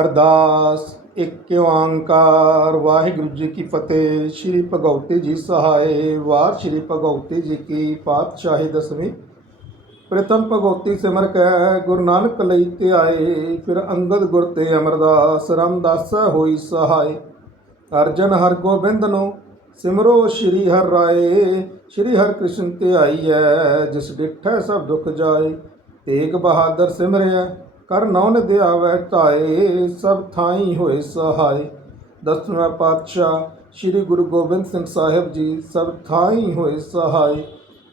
ਅਰਦਾਸ, ਇੱਕ ਓੰਕਾਰ ਵਾਹਿਗੁਰੂ ਜੀ ਕੀ ਫਤਿਹ। ਸ੍ਰੀ ਭਗਉਤੀ ਜੀ ਸਹਾਏ, ਵਾਰ ਸ੍ਰੀ ਭਗਉਤੀ ਜੀ ਕੀ ਪਾਤਸ਼ਾਹੀ ਦਸਵੀਂ। ਪ੍ਰਥਮ ਭਗਉਤੀ ਸਿਮਰ ਕੈ, ਗੁਰੂ ਨਾਨਕ ਲਈ ਧਿਆਏ, ਫਿਰ ਅੰਗਦ ਗੁਰ ਤੇ ਅਮਰਦਾਸ, ਰਾਮਦਾਸ ਹੋਈ ਸਹਾਏ। ਅਰਜਨ ਹਰ ਗੋਬਿੰਦ ਨੂੰ, ਸਿਮਰੋ ਸ੍ਰੀ ਹਰਿ ਰਾਏ। ਸ੍ਰੀ ਹਰਿ ਕ੍ਰਿਸ਼ਨ ਤੇ ਆਈ ਹੈ ਜਿਸ ਡਿਠੈ ਸਭ ਦੁਖ ਜਾਏ। ਤੇਗ ਬਹਾਦਰ ਸਿਮਰਿਆ ਕਰ ਨੌਨ ਦਿਆਵੈ ਧਾਏ, ਸਭ ਥਾਈ ਹੋਏ ਸਹਾਈ। ਦਸਵਾਂ ਪਾਤਸ਼ਾਹ, ਸ੍ਰੀ ਗੁਰੂ ਗੋਬਿੰਦ ਸਿੰਘ ਸਾਹਿਬ ਜੀ, ਸਭ ਥਾਈ ਹੋਏ ਸਹਾਈ।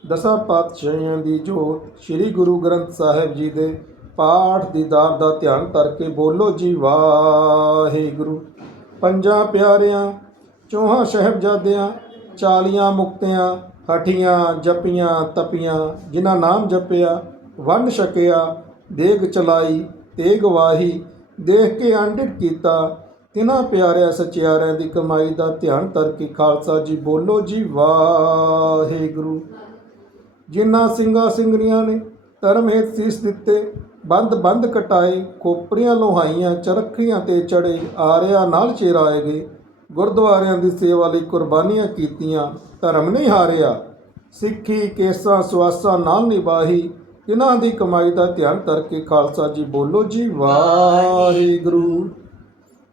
ਦਸਾਂ ਪਾਤਸ਼ਾਹਾਂ ਦੀ ਜੋਤ, ਸ੍ਰੀ ਗੁਰੂ ਗ੍ਰੰਥ ਸਾਹਿਬ ਜੀ ਦੇ ਪਾਠ ਦੀਦਾਰ ਦਾ ਧਿਆਨ ਕਰਕੇ ਬੋਲੋ ਜੀ, ਵਾਹਿਗੁਰੂ। ਪੰਜਾਂ ਪਿਆਰਿਆਂ, ਚੌਹਾਂ ਸਾਹਿਬਜ਼ਾਦਿਆਂ, ਚਾਲੀਆਂ ਮੁਕਤਿਆਂ, ਹਠੀਆਂ ਜਪੀਆਂ ਤਪੀਆਂ, ਜਿਨ੍ਹਾਂ ਨਾਮ ਜਪਿਆ, ਵੰਡ ਛਕਿਆ ਦੇਗ ਚਲਾਈ, ਤੇਗ ਵਾਹੀ, ਦੇਖ ਕੇ ਅੰਡਿਤ ਕੀਤਾ। ਤਿਨਾਂ ਪਿਆਰਿਆਂ ਸਚਿਆਰਿਆਂ ਦੀ ਕਮਾਈ ਦਾ ਧਿਆਨ ਕਰਕੇ ਖਾਲਸਾ ਜੀ ਬੋਲੋ ਜੀ, ਵਾਹਿਗੁਰੂ। ਜਿਨ੍ਹਾਂ ਸਿੰਘਾਂ ਸਿੰਘਣੀਆਂ ਨੇ ਧਰਮ ਹੇਤ ਸੀਸ ਦਿੱਤੇ, ਬੰਦ ਬੰਦ ਕਟਾਏ, ਖੋਪਰੀਆਂ ਲੋਹਾਈਆਂ, ਚਰਖੀਆਂ ਤੇ ਚੜੇ, ਆਰਿਆਂ ਨਾਲ ਚਿਰਾਏ ਗਏ। ਗੁਰਦੁਆਰਿਆਂ ਦੀ ਸੇਵਾ ਲਈ ਕੁਰਬਾਨੀਆਂ ਕੀਤੀਆਂ, ਧਰਮ ਨਹੀਂ ਹਾਰਿਆ। ਸਿੱਖੀ ਕੇਸਾਂ ਸਵਾਸਾਂ ਨਾਲ ਨਿਭਾਹੀ ਇਹਨਾਂ ਦੀ ਕਮਾਈ ਦਾ ਧਿਆਨ ਕਰਕੇ ਖਾਲਸਾ ਜੀ ਬੋਲੋ ਜੀ, ਵਾਹਿਗੁਰੂ।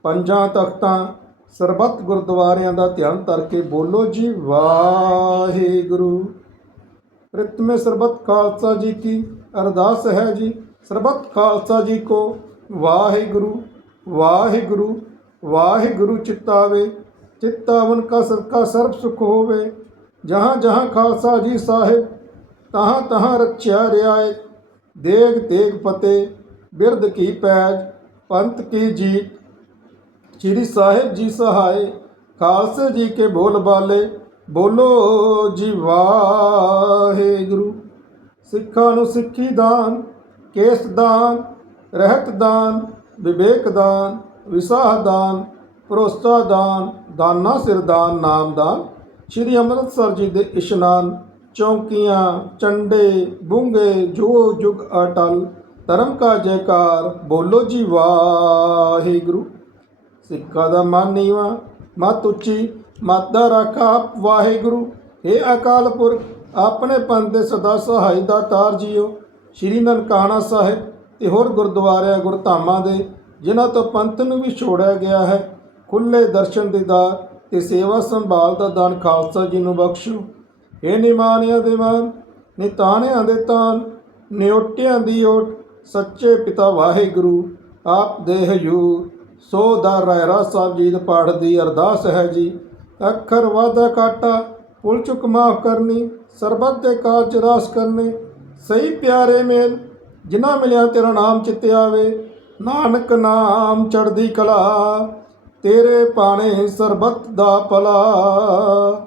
ਪੰਜਾਂ ਤਖਤਾਂ, ਸਰਬੱਤ ਗੁਰਦੁਆਰਿਆਂ ਦਾ ਧਿਆਨ ਕਰਕੇ ਬੋਲੋ ਜੀ, ਵਾਹਿਗੁਰੂ। ਪ੍ਰਿਤਮੇ ਸਰਬੱਤ ਖਾਲਸਾ ਜੀ ਕੀ ਅਰਦਾਸ ਹੈ ਜੀ, ਸਰਬੱਤ ਖਾਲਸਾ ਜੀ ਕੋ ਵਾਹਿਗੁਰੂ ਵਾਹਿਗੁਰੂ ਵਾਹਿਗੁਰੂ ਚਿਤਾਵੇ। ਚਿਤਾਵਨ ਕਾ ਸਦਕਾ ਸਰਬ ਸੁਖ ਹੋਵੇ, ਜਹਾਂ ਜਹਾਂ ਖਾਲਸਾ ਜੀ ਸਾਹਿਬ ਤਹਾਂ ਤਹਾਂ ਰਚਿਆ ਰਿਆਇਤ ਦੇਗ ਤੇਗ ਫਤਿਹ ਬਿਰਦ ਕੀ ਪੈਜ, ਪੰਥ ਕੀ ਜੀਤ। ਸ੍ਰੀ ਸਾਹਿਬ ਜੀ ਸਹਾਏ, ਖਾਲਸੇ ਜੀ ਕੇ ਬੋਲ ਬਾਲੇ, ਬੋਲੋ ਜੀ ਵਾਹਿਗੁਰੂ। ਸਿੱਖਾਂ ਨੂੰ ਸਿੱਖੀ ਦਾਨ, ਕੇਸ ਦਾਨ, ਰਹਿਤ ਦਾਨ, ਵਿਵੇਕ ਦਾਨ, ਵਿਸਾਹ ਦਾਨ, ਭਰੋਸਾ ਦਾਨ, ਦਾਨਾ ਸਿਰ ਦਾਨ, ਨਾਮ ਦਾਨ। ਸ੍ਰੀ ਅੰਮ੍ਰਿਤਸਰ ਜੀ ਦੇ ਇਸ਼ਨਾਨ ਚੌਂਕੀਆਂ, ਚੰਡੇ, ਬੁੰਗੇ, ਜੋ ਜੁਗ ਅਟਲ, ਧਰਮ ਕਾ ਜੈਕਾਰ, ਬੋਲੋ ਜੀ ਵਾਹਿਗੁਰੂ। ਸਿੱਖਾਂ ਦਾ ਮਨ ਨੀਵਾ, ਮਤ ਉੱਚੀ, ਮਤ ਦਾ ਰਾਖਾ ਵਾਹਿਗੁਰੂ। ਇਹ ਅਕਾਲ ਪੁਰਖ, ਆਪਣੇ ਪੰਥ ਦੇ ਸਦਾ ਸਹਾਈ ਦਾ ਤਾਰ ਜੀਓ। ਸ਼੍ਰੀ ਨਨਕਾਣਾ ਸਾਹਿਬ ਤੇ ਹੋਰ ਗੁਰਦੁਆਰਿਆਂ, ਗੁਰਧਾਮਾਂ ਦੇ, ਜਿਨ੍ਹਾਂ ਤੋਂ ਪੰਥ ਨੂੰ ਵੀ ਛੋੜਿਆ ਗਿਆ ਹੈ ਖੁੱਲੇ ਦਰਸ਼ਨ ਦੀਦਾਰ ਤੇ ਸੇਵਾ ਸੰਭਾਲ ਦਾ ਦਾਨ ਖਾਲਸਾ ਜੀ ਨੂੰ ਬਖਸ਼ੋ। ਇਹ ਨਿਮਾਨਿਆਂ ਦੇ ਮਾਨ ਨਿਤਾਣਿਆਂ ਦੇ ਤਾਨ ਨਿਉਟਿਆਂ ਦੀ ਓਟ ਸੱਚੇ ਪਿਤਾ ਵਾਹਿਗੁਰੂ, ਆਪ ਦੇ ਹਯੂਰ ਸੋ ਦਾ ਰਾਇਰਾ ਸਾਹਿਬ ਜੀ ਦੇ ਪਾਠ ਦੀ ਅਰਦਾਸ ਹੈ ਜੀ। ਅੱਖਰ ਵਾਦਾ ਕਾਟਾ ਪੁਲ ਚੁੱਕ ਮਾਫ ਕਰਨੀ, ਸਰਬਤ ਦੇ ਕਾਜ ਰਾਸ ਕਰਨੇ, ਸਹੀ ਪਿਆਰੇ ਮੇਲ, ਜਿਨ੍ਹਾਂ ਮਿਲਿਆ ਤੇਰਾ ਨਾਮ ਚਿੱਤੇ ਆਵੇ, ਨਾਨਕ ਨਾਮ ਚੜਦੀ ਕਲਾ, ਤੇਰੇ ਪਾਣੇ ਸਰਬੱਤ ਦਾ ਭਲਾ।